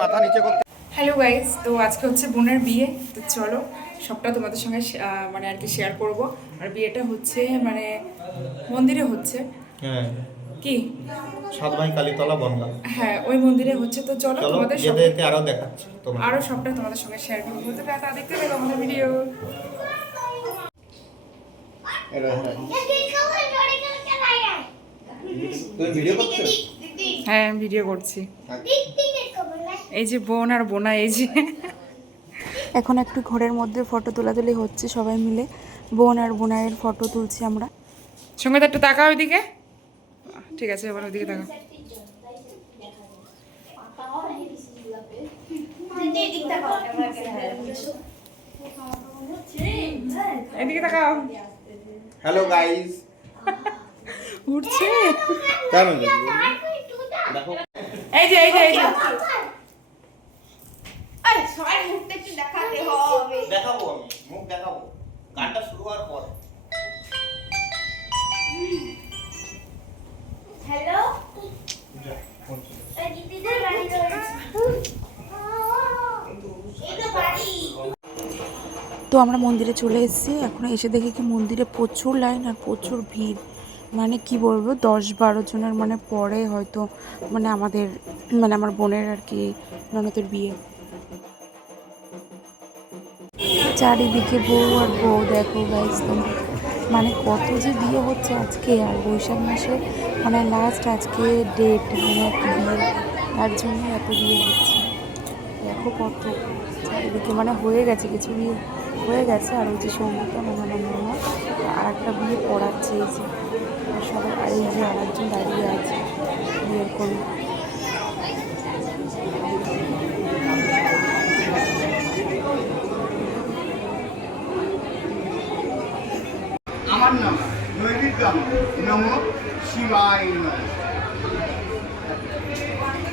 মাথা নিচে করতে। হ্যালো গাইজ, তো আজকে হচ্ছে বোনের বিয়ে। তো চলো সবটা তোমাদের সঙ্গে মানে আর কি শেয়ার করব। আর বিয়েটা হচ্ছে মানে মন্দিরে হচ্ছে। হ্যাঁ, কি সাতভাই কালীতলা বনগা। হ্যাঁ, ওই মন্দিরে হচ্ছে। তো চলো তোমাদের যেতে আরো দেখাচ্ছি, তোমার আরো সবটা তোমাদের সঙ্গে শেয়ার করবো। তো টাটা, দেখতে পেলো আমাদের ভিডিও। তুমি ভিডিও করছো? হ্যাঁ, ভিডিও করছি। এই যে বোন আর বোনা, এই যে এখন একটু ঘরের মধ্যে ফটো তোলাতুলি হচ্ছে, সবাই মিলে বোন আর বোনায়ের ফটো তুলছি আমরা। সঙ্গে তো একটু তাকাও ওইদিকে। ঠিক আছে, এবার ওইদিকে তাকাও। এদিকে তাকাও। Hello guys. উঠছে কেন দেখো, এই যে এই যে এই যে সবাই মুখটা একটু দেখাতে হবে। দেখাবো, আমি মুখ দেখাবো গানটা শুরু হওয়ার পর। হ্যালো, এই দিদিদের বাড়ি রয়েছে। এই তো বাড়ি। তো আমরা মন্দিরে চলে এসেছি। এখন এসে দেখি কি মন্দিরে প্রচুর লাইন আর প্রচুর ভিড়। মানে কি বলবো, 10-12 জনের মানে পরে হয়তো মানে আমাদের মানে আমার বোনের আর কি ননদের বিয়ে। চারিদিকে বউ আর বউ, দেখো গাইস তোমরা, মানে কত যে বিয়ে হচ্ছে আজকে। আর বৈশাখ মাসে মানে লাস্ট আজকে ডেট মানে আর কি বিয়ে, তার জন্য এত বিয়ে হচ্ছে। দেখো কত চারিদিকে মানে হয়ে গেছে, কিছু বিয়ে হয়ে গেছে। আর ওই যে সৌমিতা মানে আমার মামা আর একটা বিয়ে পড়াচ্ছে, এই যে আর সবাই। আর এই যে আরেকজন দাঁড়িয়ে আছে বিয়ের কোনো। আমার নাম নৈবেদ্যম নম শিবায়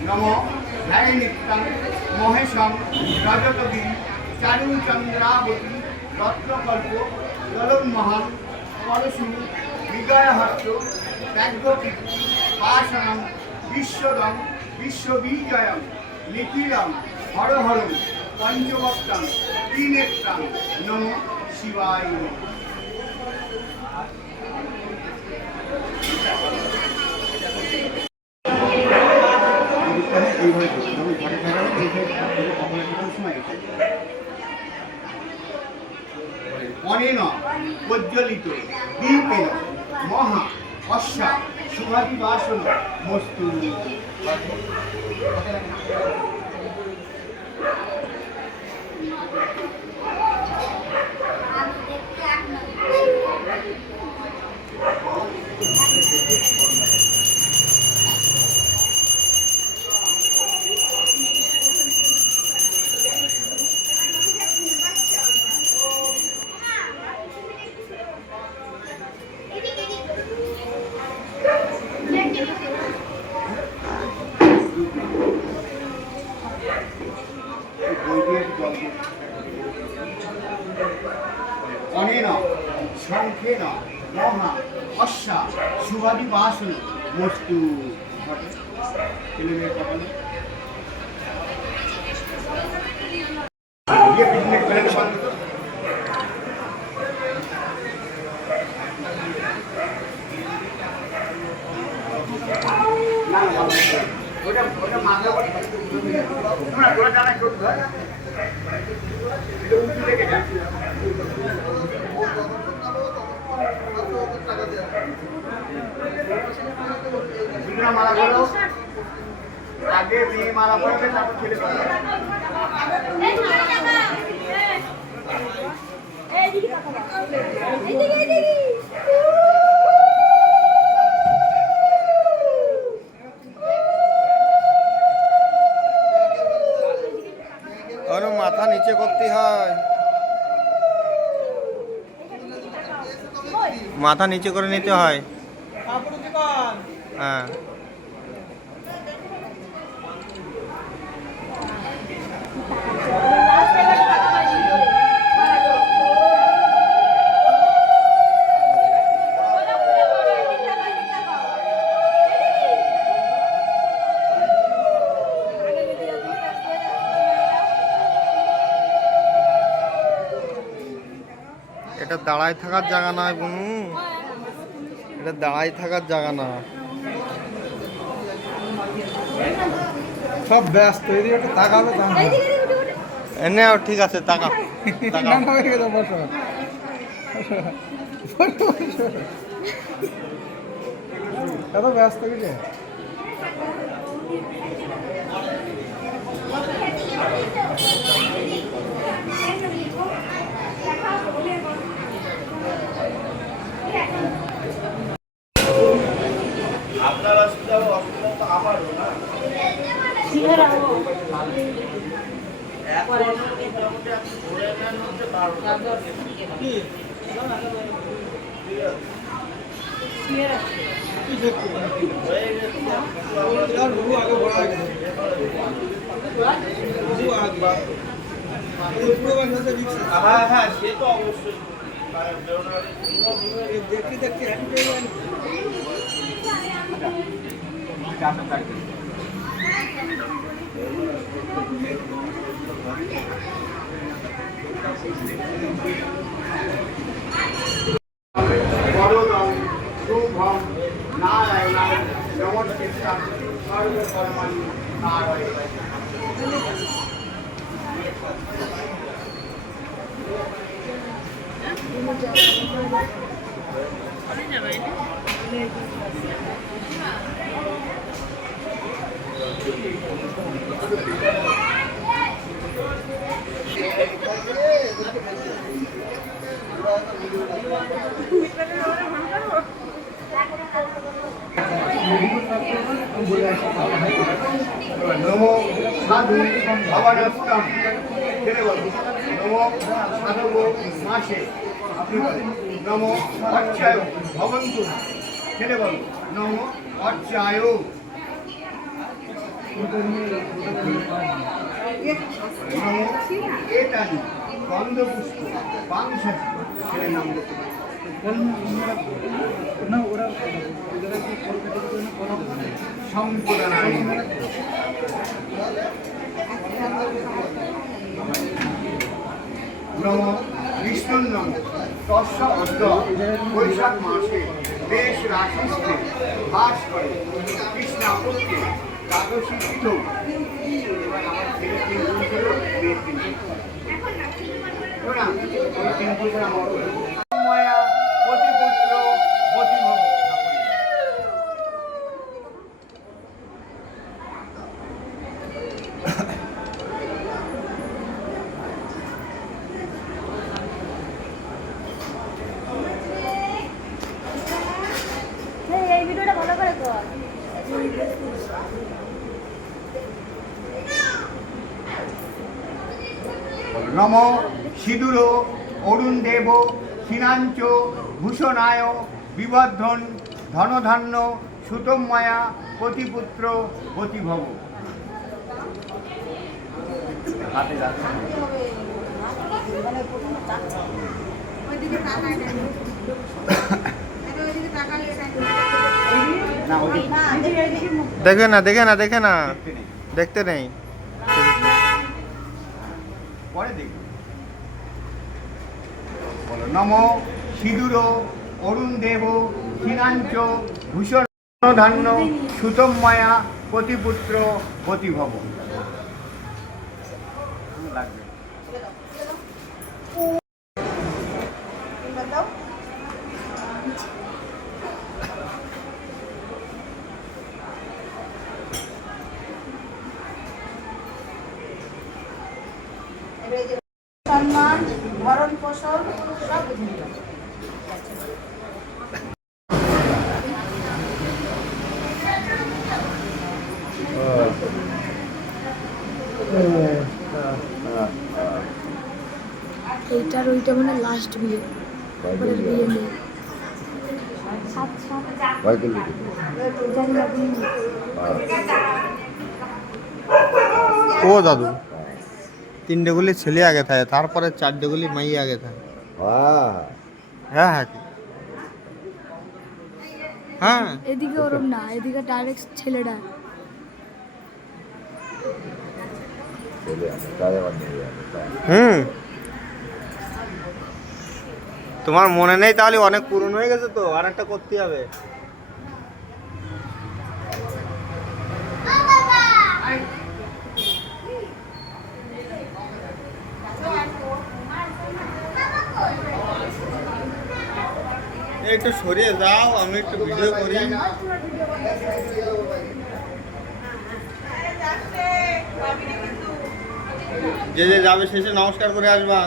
নম ধ্যায় নিত্যং মহেশম রজতগিরি চারুচন্দ্রাবতী রত্নকল্প দলন্মহান পরশু বিজয়হস্ত ব্যাঘ্রকীর্তি পাশনম বিশ্বদম বিশ্ববিজয়ম নিখিলম হর হর পঞ্চবক্তম ত্রিনেত্রং নম শিবায় নমঃ। অনেন প্রজ্বলিত দীপেন মহা অশ্বা শুভাদিবাসন মস্তু। অনেন শঙ্খেন মহা অশ্বা শুভাদিবাসন মস্তু। ছেলে মেয়ের কপালে ওটা মাথা তোরা জানা কেউ ধর উঁচু লেগে যায়। মারা করো, আগে মেয়ে মারা পড়বে, তারপর ছেলে পড়বে। মাথা নিচে করতে হয়, মাথা নিচে করে নিতে হয়। হ্যাঁ, এটা দাঁড়ায় থাকার জায়গা নয় বুনু, এটা দাঁড়ায় থাকার জায়গা না। সব ব্যস্ত, এদিকে একটু তাকাবে তা না। এনে ঠিক আছে, তাকাও তাকাও। না, হয়ে গেছে, বসো। এত ব্যস্ত কিছু আপনার অসুবিধা অসুবিধা তো আমারও না। হ্যাঁ হ্যাঁ, সে তো অবশ্যই। দেখতে দেখতে বরদং শুভং নারায়ণায় নমস্কৃত্যং সর্বকর্মাণি নারায়ণায়। নমো সাধু ভবানস্তম ছেড়ে বলো। নমো সাধব মাসে আপনি বলেন। নমো অর্চায় ভবন্তু ছেড়ে বলো। নমো অর্চায়। নমো এটানি গন্ধপুষ্প বাংশাসি ছেড়ে নাম সম্প্রদায়। নম বিষ্ণুর নম তস্য অদ্য বৈশাখ মাসে বেশ রাশিস্থে বাস করে কৃষ্ণাপক্ষে দ্বাদশী তিথৌ। এবার আমার ছেলে 3 দিন ছিল, মেয়ের 3 দিন। না, ওই 3 দিন করে আমার মায়া পতিপুত্র পতিভব। এই ভিডিওটা ভালো করে কর। নম সিঁদুর অরুণ দেব সিনাঞ্চ ভূষণায় বিবর্ধন ধনধান্য সুতময়া পতিপুত্র পতিভব। হাতে যাচ্ছে না, দেখে না দেখে না দেখে না, দেখতে নেই। পরে দেখব। বলো নম সিঁদুর অরুণ দেব সিনাঞ্চ ভূষণ ধান্য সুতময়া পতিপুত্র পতিভব। লাগবে সম্মান ভরণ পোষণ সব বুঝে নিল। এইটার ওইটা মানে লাস্ট বিয়ে, পরের বিয়ে নেই। ও দাদু, 3টে গুলি ছেলে আগে থাকে, তারপরে 4টে গুলি মাই আগে থাকে। হ্যাঁ হ্যাঁ হ্যাঁ, এদিকে ওরম না, এদিকে ডাইরেক্ট ছেলেটা। হুম তোমার মনে নেই তাহলে অনেক পুরনো হয়ে গেছে তো, আর একটা করতে হবে। একটু সরিয়ে যাও, আমি একটু ভিডিও করি। যে যে যাবে শেষে নমস্কার করে আসবা।